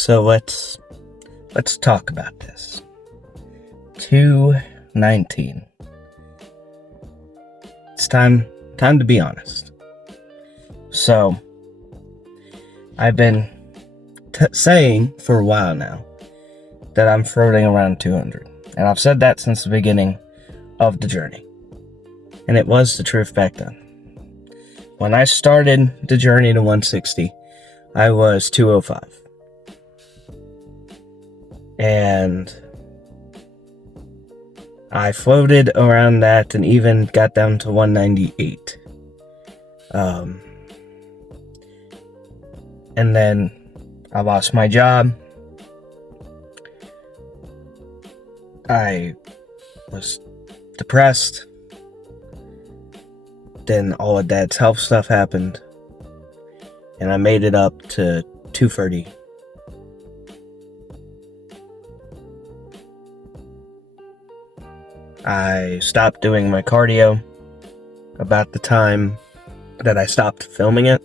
So let's talk about this. 219. It's time to be honest. So I've been saying for a while now that I'm floating around 200, and I've said that since the beginning of the journey, and it was the truth back then. When I started the journey to 160, I was 205. And I floated around that and even got down to 198. And then I lost my job. I was depressed. Then all of Dad's health stuff happened. And I made it up to 230. I stopped doing my cardio about the time that I stopped filming it.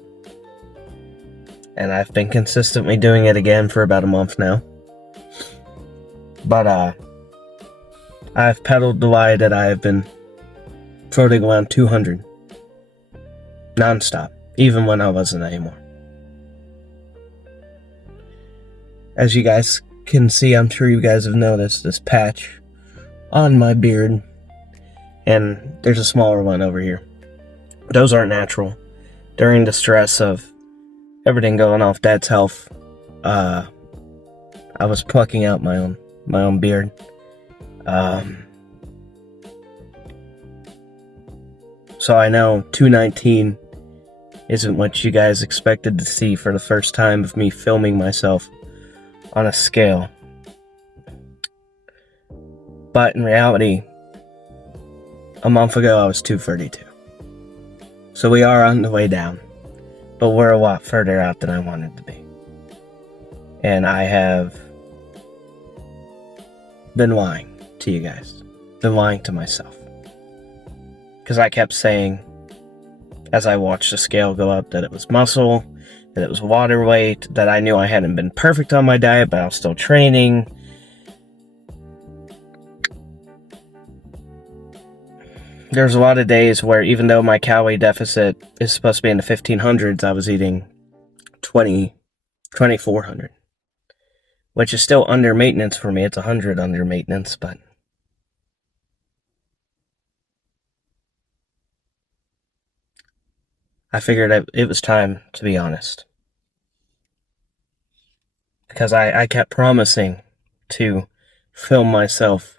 And I've been consistently doing it again for about a month now. But I've peddled the lie that I have been floating around 200 nonstop, even when I wasn't anymore. As you guys can see, I'm sure you guys have noticed this patch on my beard, and there's a smaller one over here. Those aren't natural. During the stress of everything going off Dad's health, I was plucking out my own beard. So I know 219 isn't what you guys expected to see for the first time of me filming myself on a scale. But in reality, a month ago I was 232. So we are on the way down. But we're a lot further out than I wanted to be. And I have been lying to you guys. Been lying to myself. Because I kept saying, as I watched the scale go up, that it was muscle, that it was water weight, that I knew I hadn't been perfect on my diet, but I was still training. There's a lot of days where even though my calorie deficit is supposed to be in the 1500s, I was eating 2400, which is still under maintenance for me. It's 100 under maintenance, but I figured it was time to be honest. Because I kept promising to film myself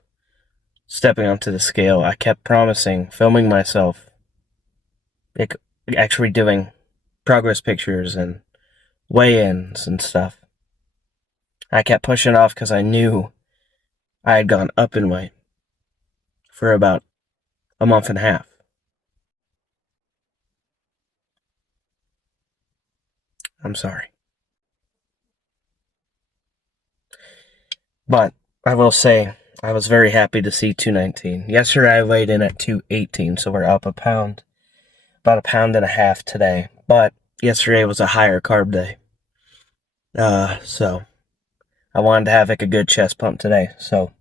stepping onto the scale. I kept promising, filming myself, actually doing progress pictures and weigh-ins and stuff. I kept pushing off because I knew I had gone up in weight for about a month and a half. I'm sorry. But I will say, I was very happy to see 219. Yesterday I weighed in at 218, so we're up a pound. About a pound and a half today. But yesterday was a higher carb day. So I wanted to have like a good chest pump today. So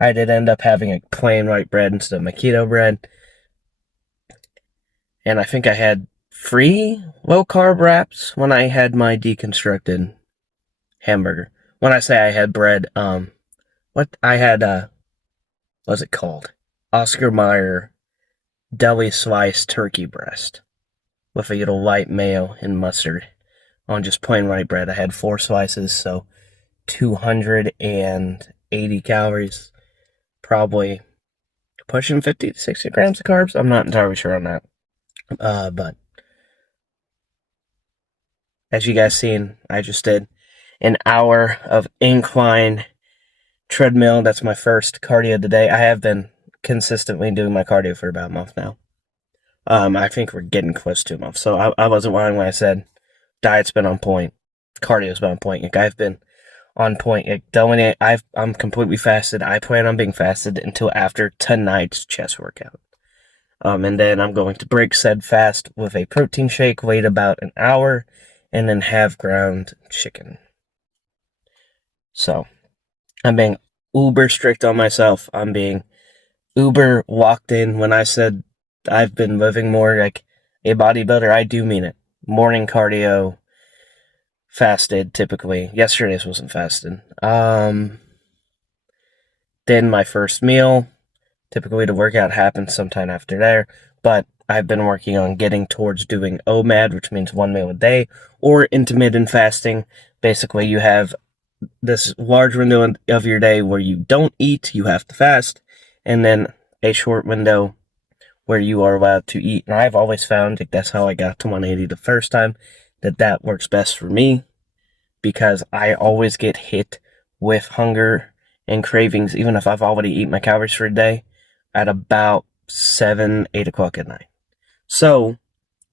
I did end up having a plain white bread instead of my keto bread. And I think I had 3 low carb wraps when I had my deconstructed hamburger. When I say I had bread, what's it called? Oscar Mayer deli sliced turkey breast with a little light mayo and mustard on just plain white bread. I had 4 slices, so 280 calories, probably pushing 50 to 60 grams of carbs. I'm not entirely sure on that. But as you guys seen, I just did an hour of incline treadmill. That's my first cardio today. I have been consistently doing my cardio for about a month now. I think we're getting close to a month. So I wasn't lying when I said diet's been on point, cardio's been on point. Like, I've been on point. Like, I'm completely fasted. I plan on being fasted until after tonight's chest workout. And then I'm going to break said fast with a protein shake, wait about an hour, and then have ground chicken. So I'm being uber strict on myself. I'm being uber locked in. When I said I've been living more like a bodybuilder, I do mean it. Morning cardio, fasted typically. Yesterday's wasn't fasted. Then my first meal. Typically, the workout happens sometime after there, but I've been working on getting towards doing OMAD, which means 1 meal a day, or intermittent fasting. Basically, you have this large window of your day where you don't eat, you have to fast, and then a short window where you are allowed to eat. And I've always found that that's how I got to 180 the first time, that works best for me because I always get hit with hunger and cravings, even if I've already eaten my calories for a day, at about 7, 8 o'clock at night. So,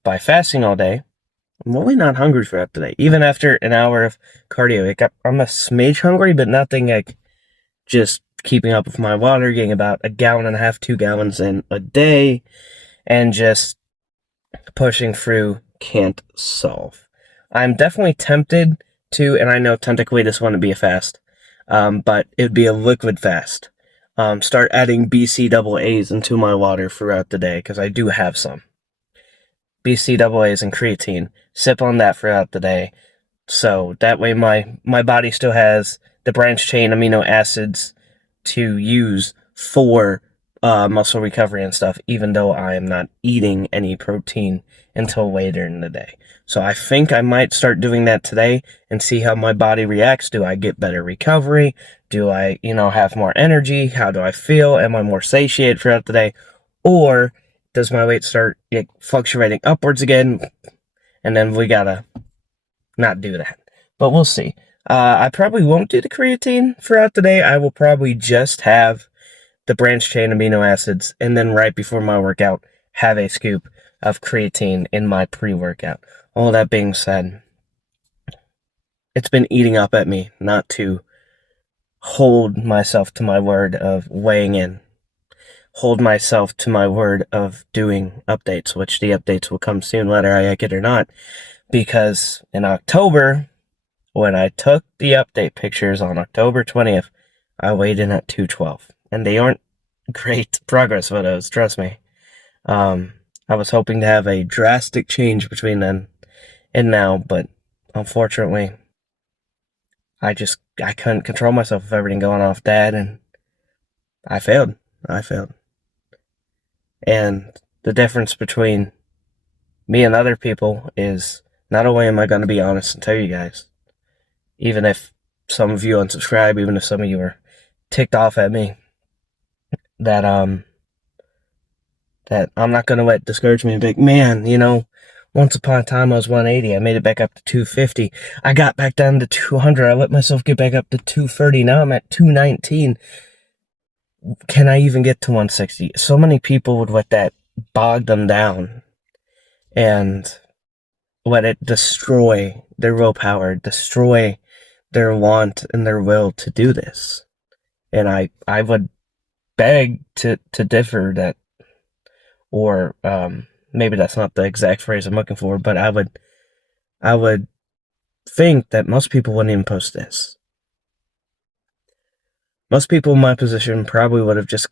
by fasting all day, I'm really not hungry throughout the day. Even after an hour of cardio, I'm a smidge hungry, but nothing like just keeping up with my water, getting about 1.5 gallons, 2 gallons in a day, and just pushing through can't solve. I'm definitely tempted to, and I know technically this wouldn't be a fast, but it would be a liquid fast. Start adding BCAAs into my water throughout the day because I do have some. BCAAs and creatine. Sip on that throughout the day. So that way my body still has the branched chain amino acids to use for muscle recovery and stuff, even though I am not eating any protein until later in the day. So I think I might start doing that today and see how my body reacts. Do I get better recovery? Do I, have more energy? How do I feel? Am I more satiated throughout the day? Or does my weight start fluctuating upwards again? And then we gotta not do that. But we'll see. I probably won't do the creatine throughout the day. I will probably just have the branched chain amino acids, and then right before my workout, have a scoop of creatine in my pre-workout. All that being said, it's been eating up at me not to hold myself to my word of weighing in, hold myself to my word of doing updates, which the updates will come soon, whether I like it or not, because in October, when I took the update pictures on October 20th, I weighed in at 212, and they aren't great progress photos, trust me. I was hoping to have a drastic change between then and now, but unfortunately, I couldn't control myself with everything going off Dad, and I failed. And the difference between me and other people is not only am I going to be honest and tell you guys, even if some of you unsubscribe, even if some of you are ticked off at me, that I'm not going to let discourage me and be like, man, once upon a time I was 180. I made it back up to 250. I got back down to 200. I let myself get back up to 230. Now I'm at 219. Can I even get to 160? So many people would let that bog them down and let it destroy their willpower, destroy their want and their will to do this. And I would beg to differ that, or maybe that's not the exact phrase I'm looking for, but I would think that most people wouldn't even post this. Most people in my position probably would have just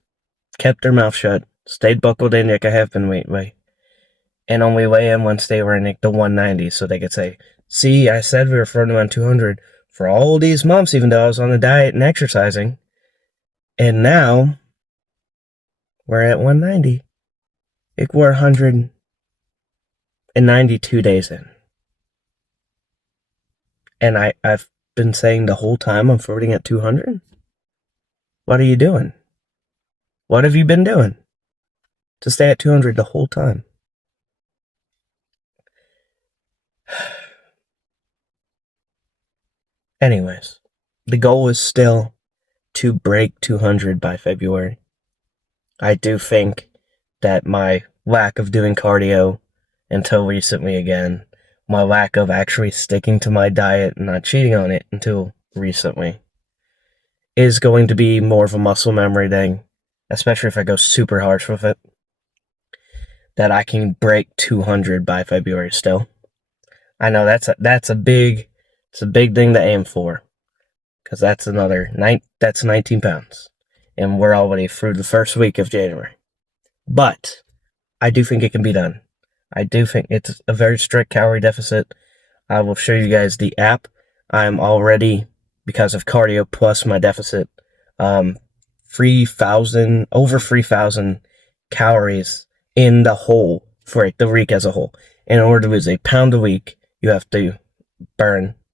kept their mouth shut, stayed buckled in like I have been lately, and only weigh in once they were in the 190, so they could say, see, I said we were floating around 200 for all these months, even though I was on a diet and exercising, and now we're at 190. We're 192 days in. And I've been saying the whole time I'm floating at 200? What are you doing? What have you been doing to stay at 200 the whole time? Anyways, the goal is still to break 200 by February. I do think that my lack of doing cardio until recently again, my lack of actually sticking to my diet and not cheating on it until recently, is going to be more of a muscle memory thing, especially if I go super harsh with it, that I can break 200 by February still. I know that's a big thing to aim for, because that's 19 pounds, and we're already through the first week of January. But I do think it can be done. I do think it's a very strict calorie deficit. I will show you guys the app. I'm already, because of cardio plus my deficit, 3,000, over 3,000 calories in the whole for the week as a whole. In order to lose a pound a week, you have to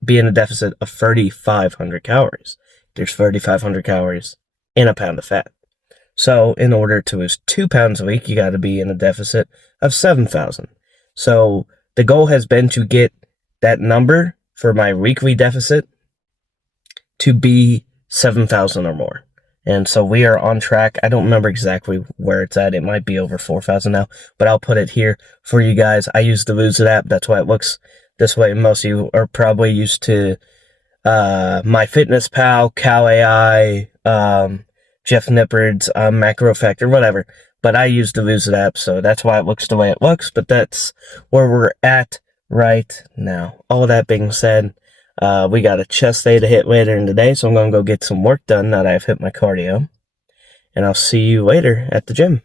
be in a deficit of 3,500 calories. There's 3,500 calories in a pound of fat. So in order to lose 2 pounds a week, you got to be in a deficit of 7,000. So the goal has been to get that number for my weekly deficit to be 7,000 or more. And so we are on track. I don't remember exactly where it's at. It might be over 4,000 now, but I'll put it here for you guys. I use the Lose It app. That's why it looks this way. Most of you are probably used to MyFitnessPal, CalAI, Jeff Nippard's Macro Factor, whatever. But I use the Lose It app, so that's why it looks the way it looks. But that's where we're at right now. All that being said, we got a chest day to hit later in the day, so I'm going to go get some work done now that I've hit my cardio. And I'll see you later at the gym.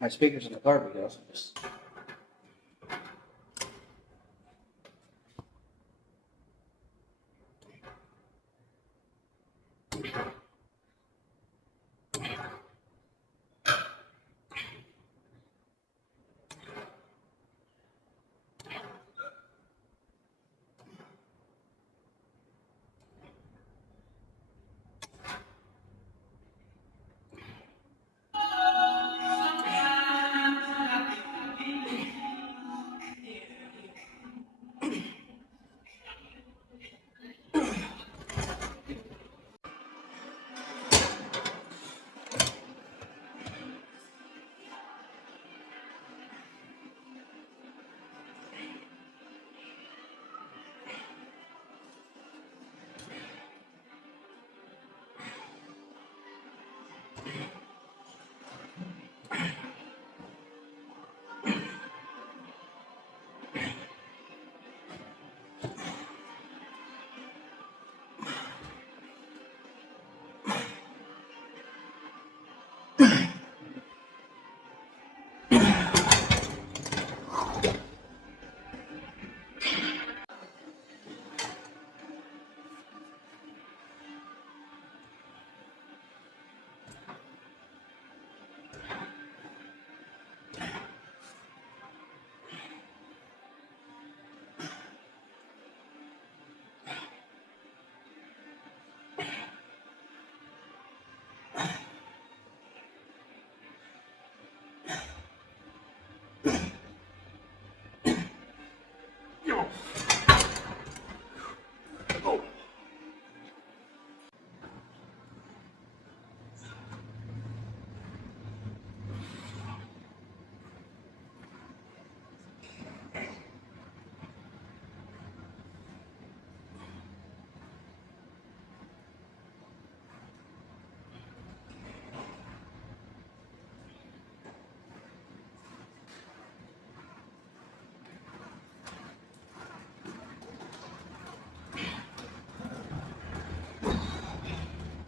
My speaker's in the car, but you also just...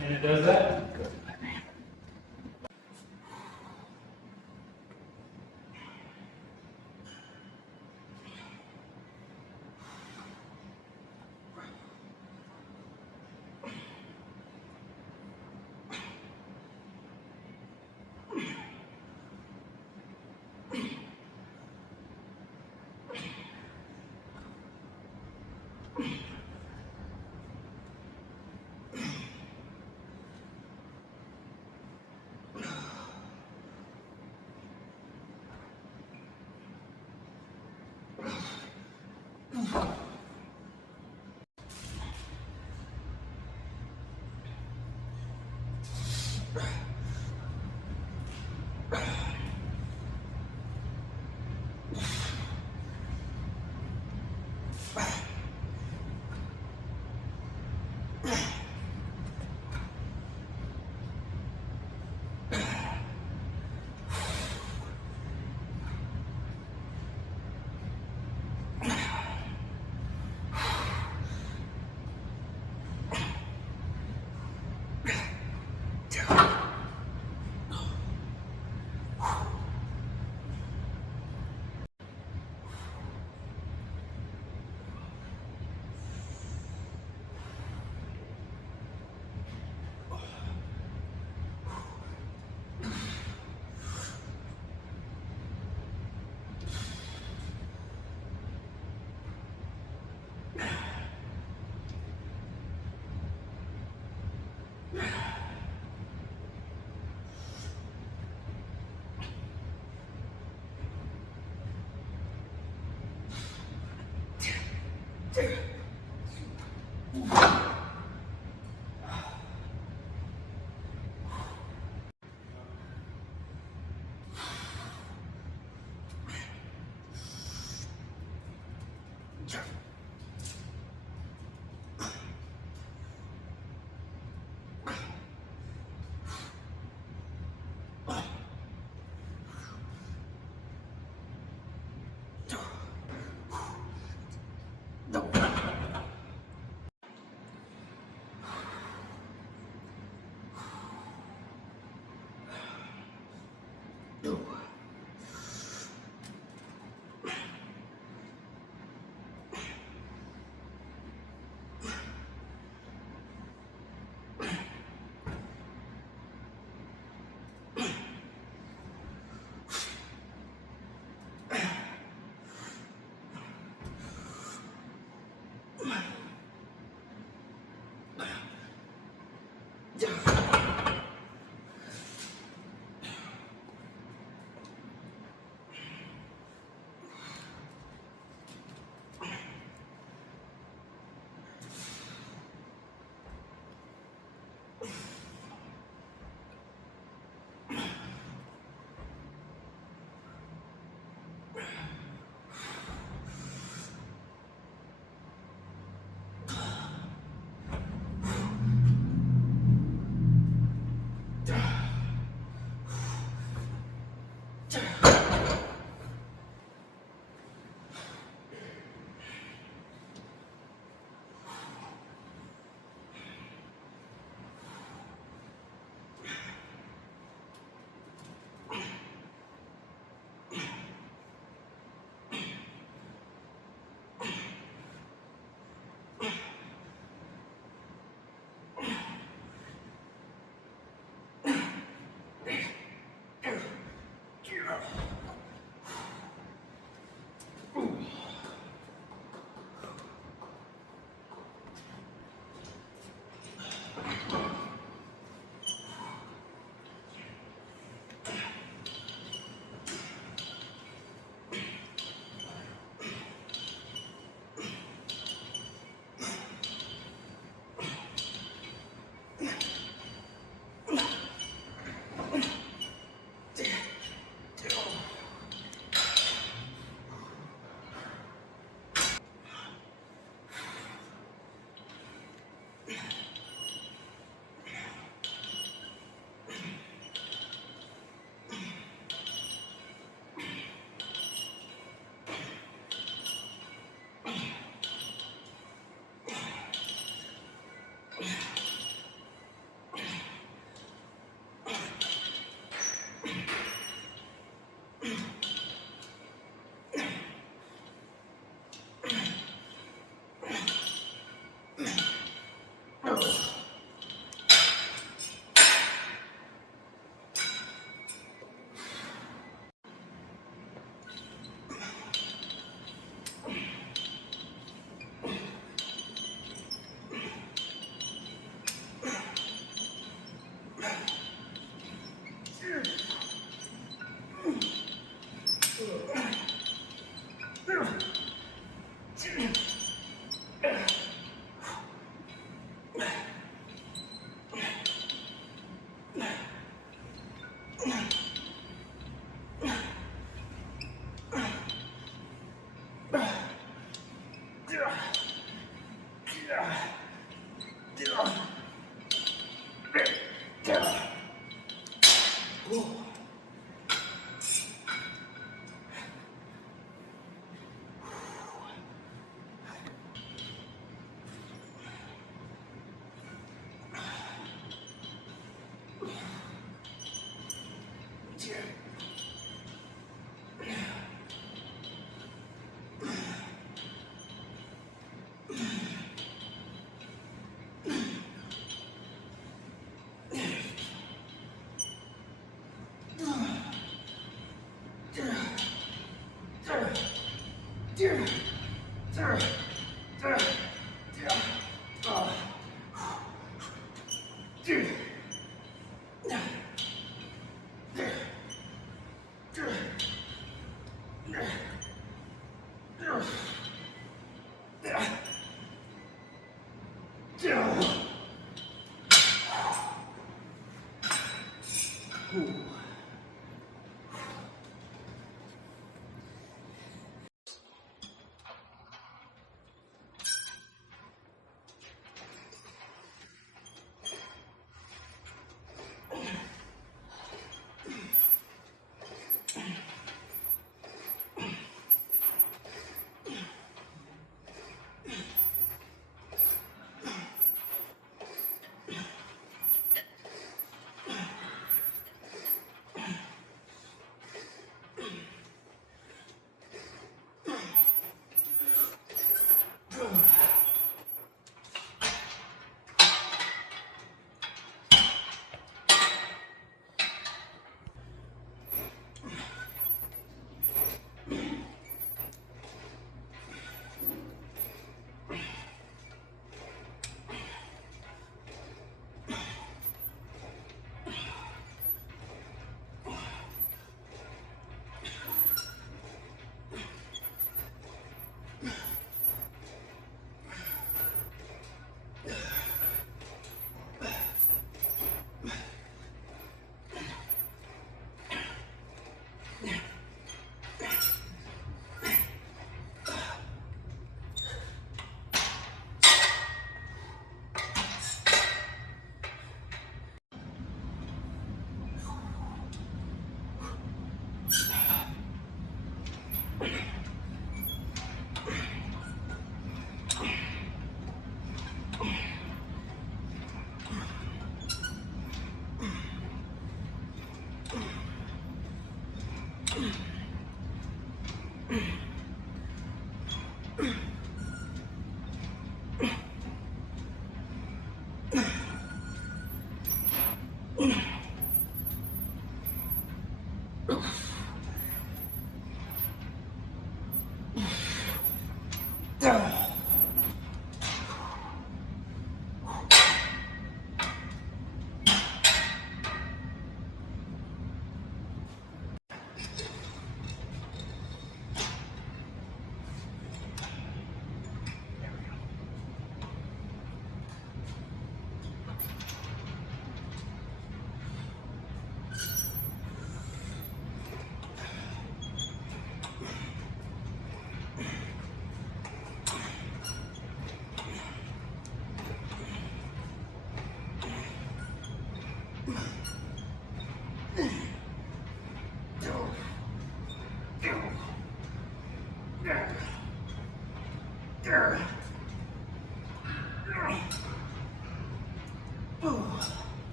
And it does that?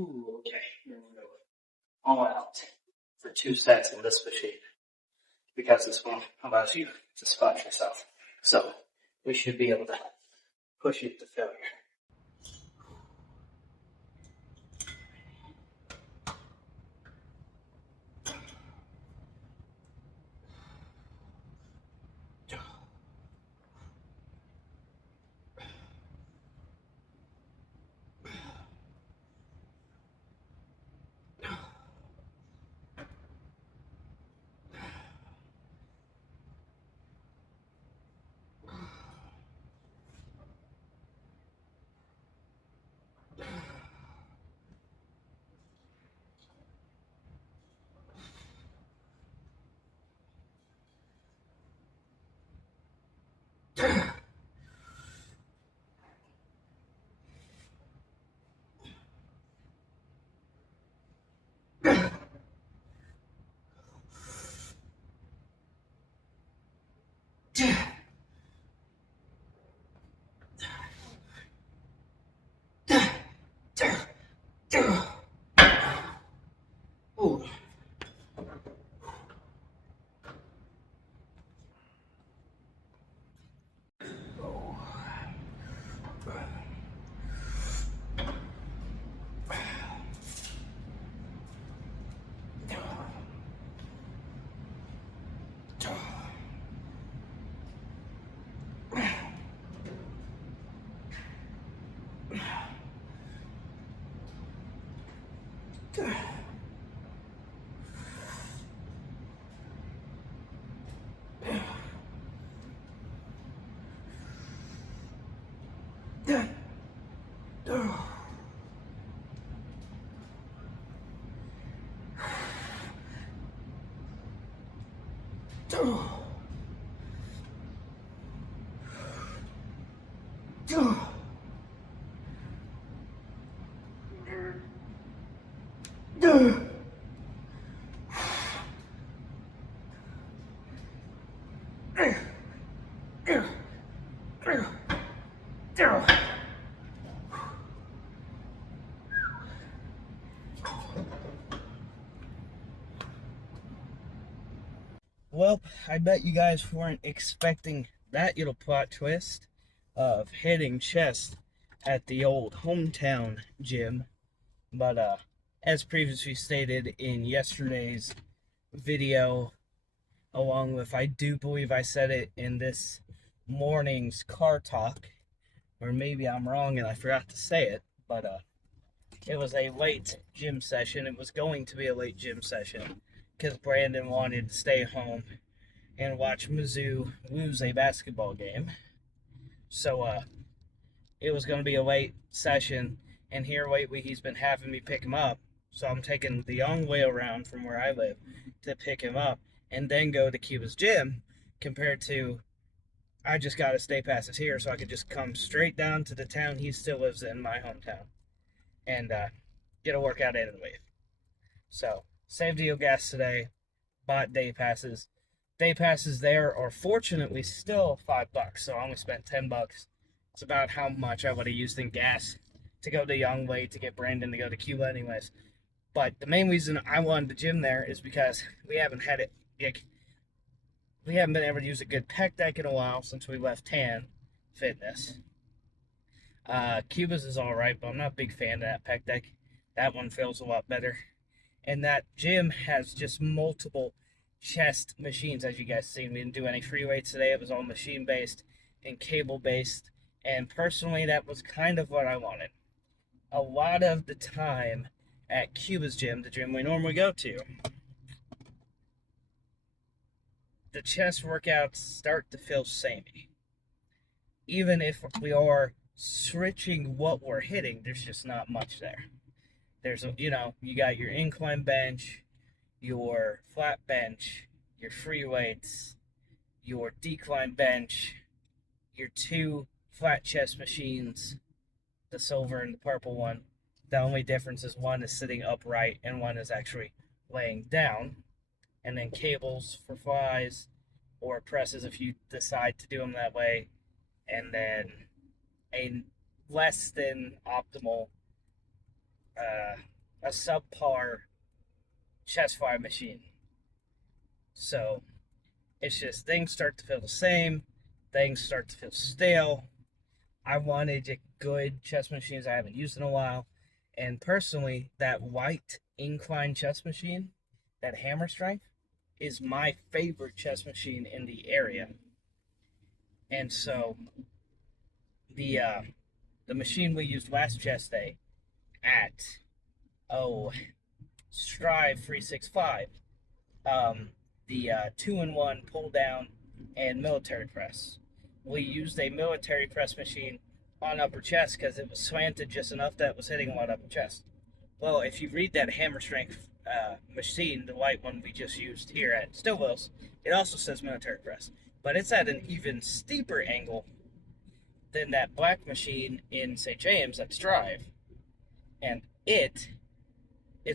Ooh, okay. Here we go. All out for 2 sets in this machine because this one allows you to spot yourself. So we should be able to push it to failure. Ooh. Well, I bet you guys weren't expecting that little plot twist of hitting chest at the old hometown gym. But as previously stated in yesterday's video, along with, I do believe I said it in this morning's car talk, or maybe I'm wrong and I forgot to say it, but it was a late gym session. It was going to be a late gym session because Brandon wanted to stay home and watch Mizzou lose a basketball game. So it was going to be a late session, and here lately he's been having me pick him up. So I'm taking the long way around from where I live to pick him up and then go to Cuba's gym, compared to I just got his day passes here, so I could just come straight down to the town he still lives in, my hometown, and get a workout in and leave. So saved deal gas today, bought day passes. Day passes there are fortunately still $5, so I only spent $10. It's about how much I would have used in gas to go to Youngway to get Brandon to go to Cuba anyways. But the main reason I wanted the gym there is because we haven't had it, we haven't been able to use a good pec deck in a while since we left Tan Fitness. Cuba's is alright, but I'm not a big fan of that pec deck. That one feels a lot better. And that gym has just multiple chest machines, as you guys seen. We didn't do any free weights today. It was all machine based and cable based, and personally that was kind of what I wanted. A lot of the time at Cuba's gym, the gym we normally go to, the chest workouts start to feel samey. Even if we are switching what we're hitting, there's just not much there. There's, you got your incline bench, your flat bench, your free weights, your decline bench, your two flat chest machines, the silver and the purple one. The only difference is one is sitting upright and one is actually laying down. And then cables for flies or presses if you decide to do them that way. And then a less than optimal, a subpar chest fly machine. So it's just things start to feel the same, things start to feel stale. I wanted good chest machines I haven't used in a while, and personally, that white incline chest machine, that Hammer Strength, is my favorite chest machine in the area. And so the machine we used last chest day at Strive 365, the 2-in-1 pull down and military press. We used a military press machine on upper chest because it was slanted just enough that it was hitting on upper chest. Well, if you read that Hammer Strength machine, the white one we just used here at Stillwell's, it also says military press, but it's at an even steeper angle than that black machine in St. James at Strive, and its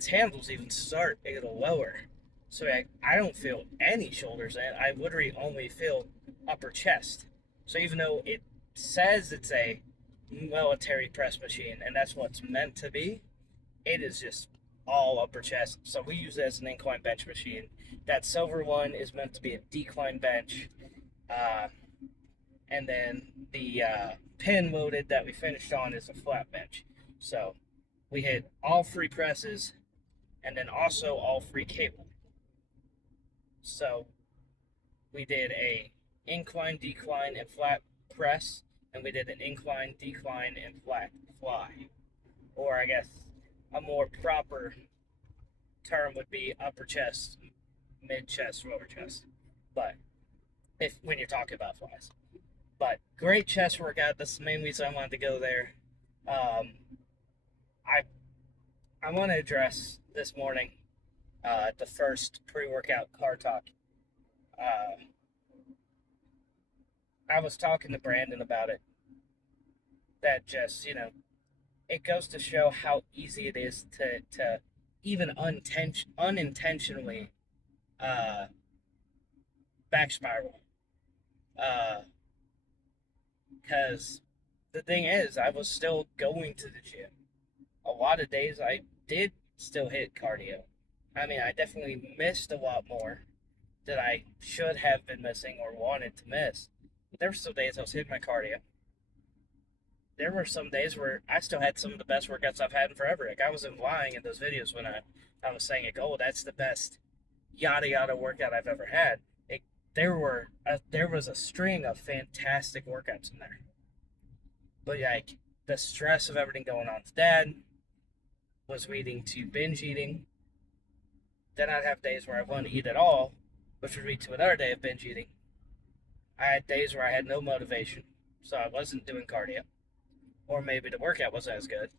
handles even start a little lower. So I don't feel any shoulders in. I literally only feel upper chest. So even though it says it's a military press machine and that's what it's meant to be, it is just all upper chest. So we use it as an incline bench machine. That silver one is meant to be a decline bench. Uh, and then the pin loaded that we finished on is a flat bench. So we hit all free presses and then also all free cable. So we did a incline, decline, and flat press, and we did an incline, decline, and flat fly. Or I guess a more proper term would be upper chest, mid chest, lower chest. But if when you're talking about flies. But great chest workout. That's the main reason I wanted to go there. Um, I I want to address this morning the first pre-workout car talk. Uh, I was talking to Brandon about it. That just it goes to show how easy it is to even unintentionally uh, back spiral. Because the thing is, I was still going to the gym. A lot of days I did still hit cardio. I mean, I definitely missed a lot more that I should have been missing or wanted to miss. But there were some days I was hitting my cardio. There were some days where I still had some of the best workouts I've had in forever. Like I wasn't lying in those videos when I was saying, like, oh, that's the best yada yada workout I've ever had. There was a string of fantastic workouts in there. But like the stress of everything going on with Dad was leading to binge eating. Then I'd have days where I wouldn't eat at all, which would lead to another day of binge eating. I had days where I had no motivation, so I wasn't doing cardio, or maybe the workout wasn't as good.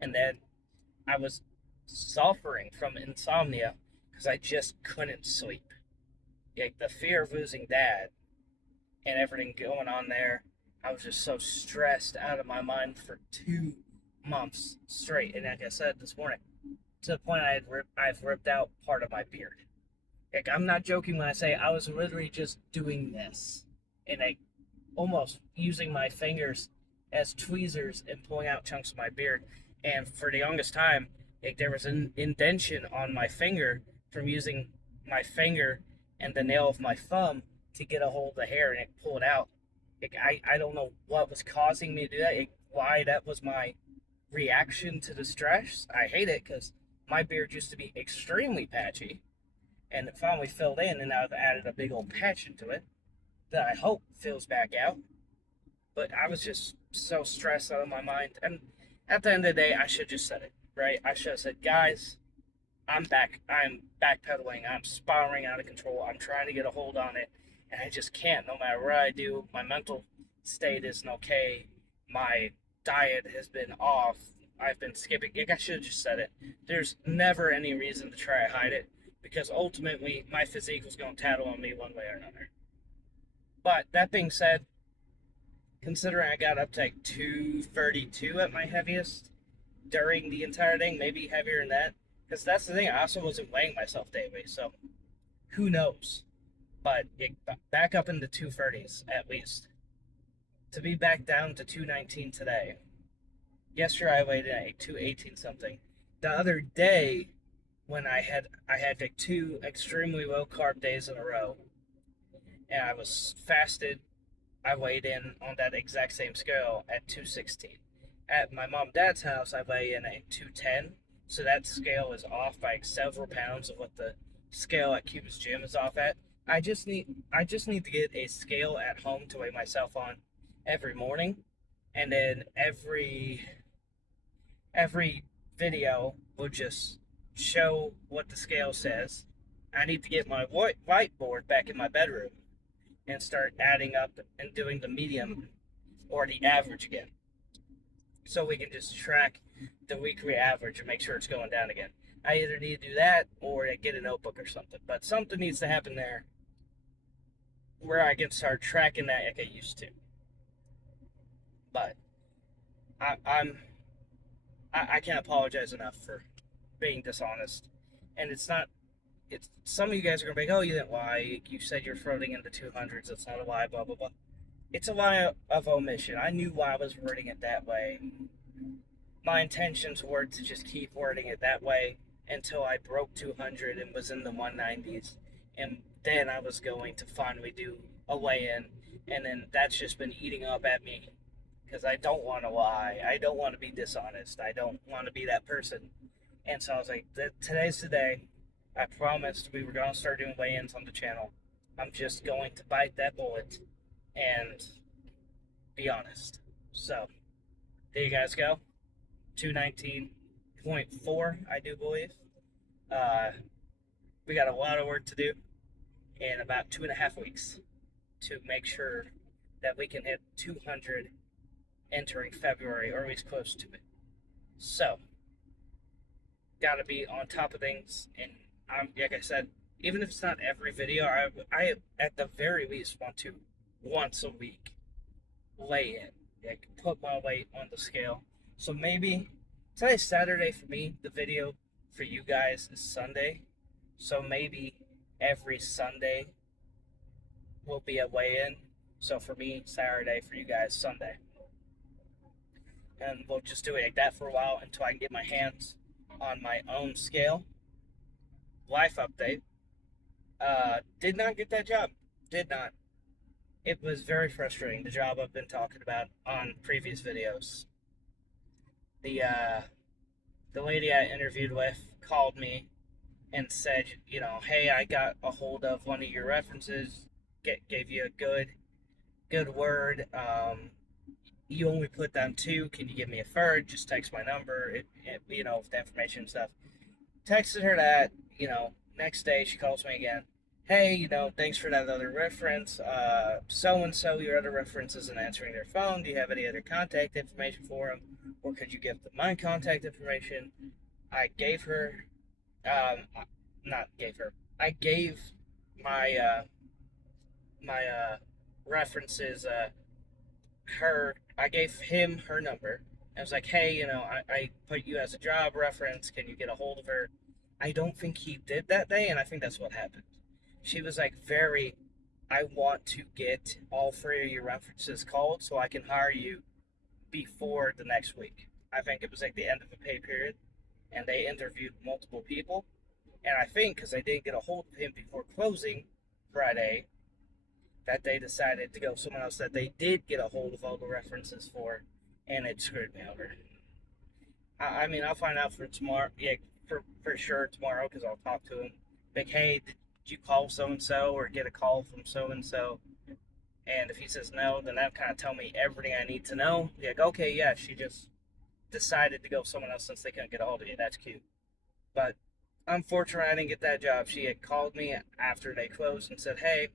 And then I was suffering from insomnia because I just couldn't sleep. Like the fear of losing Dad and everything going on there, I was just so stressed out of my mind for 2 months straight. And like I said this morning, to the point I've ripped out part of my beard. Like I'm not joking when I say I was literally just doing this and like almost using my fingers as tweezers and pulling out chunks of my beard. And for the longest time, like there was an indentation on my finger from using my finger and the nail of my thumb to get a hold of the hair and pull it out. Like I don't know what was causing me to do that. Like, why that was my reaction to the stress. I hate it because my beard used to be extremely patchy, and it finally filled in, and now I've added a big old patch into it that I hope fills back out. But I was just so stressed out of my mind, and at the end of the day, I should just said it, right? I should have said, guys, I'm back. I'm backpedaling. I'm spiraling out of control. I'm trying to get a hold on it, and I just can't. No matter what I do, my mental state isn't okay. My diet has been off. I've been skipping. Like I should have just said it. There's never any reason to try to hide it because ultimately my physique was going to tattle on me one way or another. But that being said, considering I got up to like 232 at my heaviest during the entire thing, maybe heavier than that, because that's the thing. I also wasn't weighing myself daily, so who knows? But back up in the 230s at least. To be back down to 219 today. Yesterday I weighed in at 218 something. The other day, when I had like 2 extremely low carb days in a row, and I was fasted, I weighed in on that exact same scale at 216. At my mom and dad's house, I weigh in at 210, so that scale is off by several pounds of what the scale at Cuba's gym is off at. I just need to get a scale at home to weigh myself on every morning, and then every video will just show what the scale says. I need to get my whiteboard back in my bedroom and start adding up and doing the medium or the average again. So we can just track the weekly average and make sure it's going down again. I either need to do that or get a notebook or something. But something needs to happen there where I can start tracking that like I used to. But I can't apologize enough for being dishonest. And it's not it's some of you guys are gonna be like, oh, you didn't lie. You said you're floating in the 200s. It's not a lie. Blah blah blah. It's a lie of omission. I knew why I was wording it that way. My intentions were to just keep wording it that way until I broke 200 and was in the 190s, and then I was going to finally do a weigh-in, and then that's just been eating up at me because I don't want to lie. I don't want to be dishonest. I don't want to be that person. And so I was like, today's the day. I promised we were going to start doing weigh-ins on the channel. I'm just going to bite that bullet and be honest. So, there you guys go. 219.4, I do believe. We got a lot of work to do in about 2.5 weeks to make sure that we can hit 200 entering February, or at least close to it. So, gotta be on top of things, and like I said, even if it's not every video, I at the very least want to once a week lay in, like put my weight on the scale. So maybe today's Saturday for me. The video for you guys is Sunday, so maybe every Sunday will be a weigh-in. So for me, Saturday; for you guys, Sunday. And we'll just do it like that for a while until I can get my hands on my own scale. Life update. Did not get that job. Did not. It was very frustrating, the job I've been talking about on previous videos. The lady I interviewed with called me and said, hey, I got a hold of one of your references, gave you a good word. You only put down 2. Can you give me a third? Just text my number, with the information and stuff. Texted her that, next day she calls me again. Hey, thanks for that other reference. So-and-so, your other reference isn't answering their phone. Do you have any other contact information for them? Or could you give them my contact information? I gave her, I gave my references, I gave him her number. I was like, hey, I put you as a job reference. Can you get a hold of her? I don't think he did that day, and I think that's what happened. She was like, I want to get all 3 of your references called so I can hire you before the next week. I think it was like the end of a pay period, and they interviewed multiple people. And I think because they didn't get a hold of him before closing Friday, that they decided to go someone else that they did get a hold of all the references for, and it screwed me over. I mean, I'll find out for tomorrow. Yeah, for sure tomorrow, because I'll talk to him. Like, hey, did you call so-and-so or get a call from so-and-so? And if he says no, then that kind of tell me everything I need to know. Like, okay, yeah, she just decided to go with someone else since they couldn't get a hold of you. That's cute. But unfortunately, I didn't get that job. She had called me after they closed and said, hey,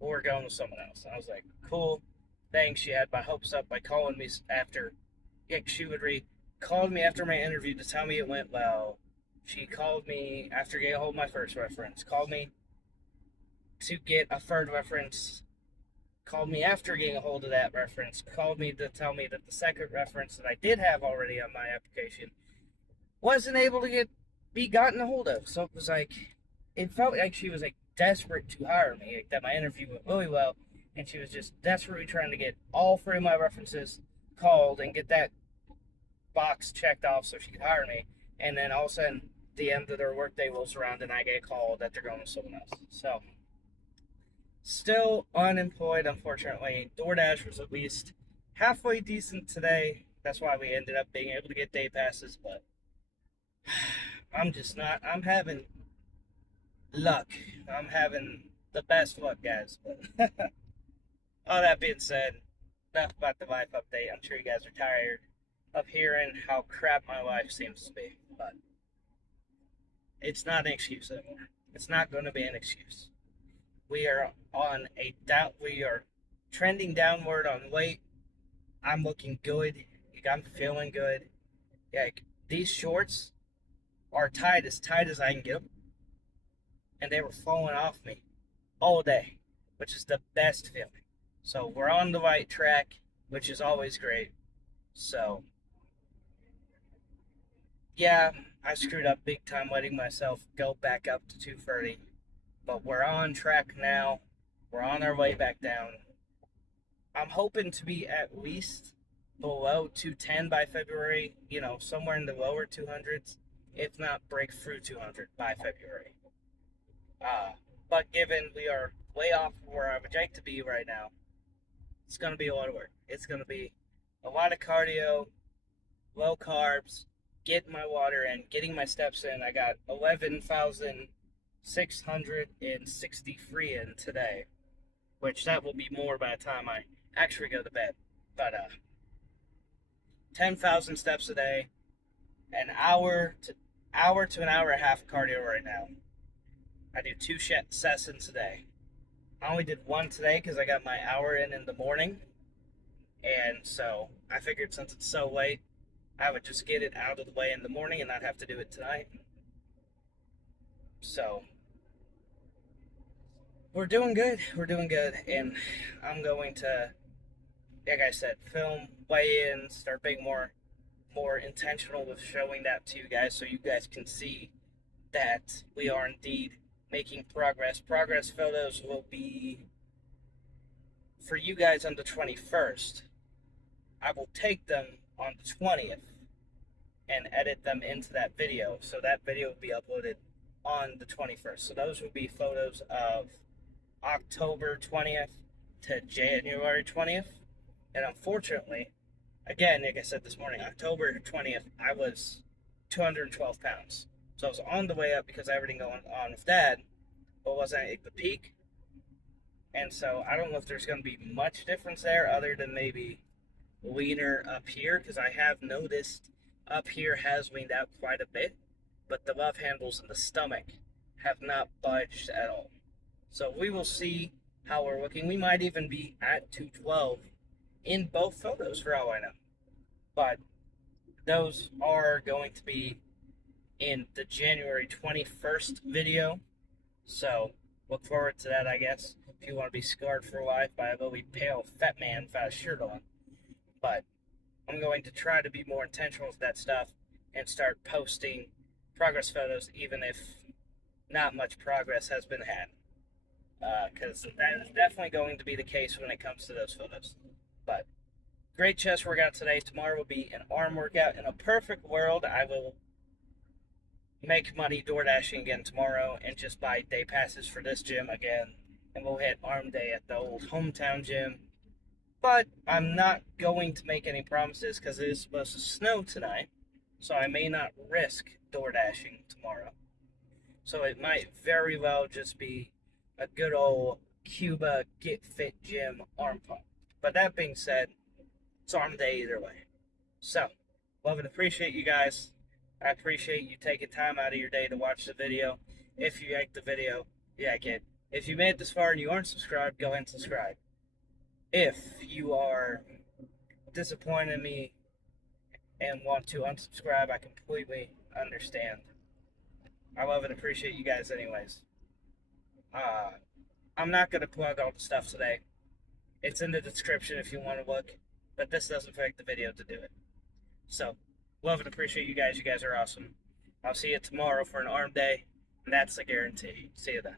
we're going with someone else. And I was like, cool, thanks. She had my hopes up by calling me after. Yeah, called me after my interview to tell me it went well. She called me after getting a hold of my first reference. Called me to get a third reference. Called me after getting a hold of that reference. Called me to tell me that the second reference that I did have already on my application wasn't able to be gotten a hold of. So it was like, it felt like she was like desperate to hire me. Like that my interview went really well, and she was just desperately trying to get all 3 of my references called and get that box checked off so she could hire me. And then all of a sudden, the end of their workday rolls around, and I get called that they're going with someone else. So, still unemployed, unfortunately. DoorDash was at least halfway decent today. That's why we ended up being able to get day passes, but I'm having luck. I'm having the best luck, guys. But all that being said, enough about the life update. I'm sure you guys are tired of hearing how crap my life seems to be, but it's not an excuse anymore. It's not going to be an excuse. We are we are trending downward on weight. I'm looking good. I'm feeling good. Like, these shorts are tight as I can get them, and they were falling off me all day, which is the best feeling. So we're on the right track, which is always great. So yeah, I screwed up big time letting myself go back up to 230, but we're on track now. We're on our way back down. I'm hoping to be at least below 210 by February, somewhere in the lower 200s, if not break through 200 by February. Uh, but given we are way off where I would like to be right now, it's going to be a lot of work. It's going to be a lot of cardio, low carbs, getting my water in, getting my steps in. I got 11,663 in today, which that will be more by the time I actually go to bed. But 10,000 steps a day, an hour to an hour and a half of cardio right now. I do 2 sessions a day. I only did 1 today because I got my hour in the morning, and so I figured since it's so late, I would just get it out of the way in the morning and not have to do it tonight. So we're doing good. We're doing good, and I'm going to, like I said, film weigh-ins, start being more intentional with showing that to you guys, so you guys can see that we are indeed making progress. Progress photos will be for you guys on the 21st. I will take them on the 20th and edit them into that video, so that video will be uploaded on the 21st. So those will be photos of October 20th to January 20th. And unfortunately, again, like I said this morning, October 20th, I was 212 pounds. So I was on the way up because of everything going on with Dad, but wasn't at the peak. And so I don't know if there's going to be much difference there other than maybe leaner up here, because I have noticed up here has weaned out quite a bit, but the love handles and the stomach have not budged at all. So we will see how we're looking. We might even be at 212 in both photos for all I know. But those are going to be in the January 21st video. So look forward to that, I guess, if you want to be scarred for life by a really pale fat man without a shirt on. But I'm going to try to be more intentional with that stuff and start posting progress photos, even if not much progress has been had. Because that is definitely going to be the case when it comes to those photos. But great chest workout today. Tomorrow will be an arm workout. In a perfect world, I will make money door dashing again tomorrow and just buy day passes for this gym again. And we'll hit arm day at the old hometown gym. But I'm not going to make any promises because it is supposed to snow tonight. So I may not risk door dashing tomorrow. So it might very well just be a good old Cuba Get Fit Gym arm pump. But that being said, it's arm day either way. So, love and appreciate you guys. I appreciate you taking time out of your day to watch the video. If you like the video, you like it. If you made it this far and you aren't subscribed, go ahead and subscribe. If you are disappointed in me and want to unsubscribe, I completely understand. I love and appreciate you guys anyways. I'm not going to plug all the stuff today. It's in the description if you want to look, but this doesn't affect the video to do it. So, love and appreciate you guys. You guys are awesome. I'll see you tomorrow for an arm day, and that's a guarantee. See you then.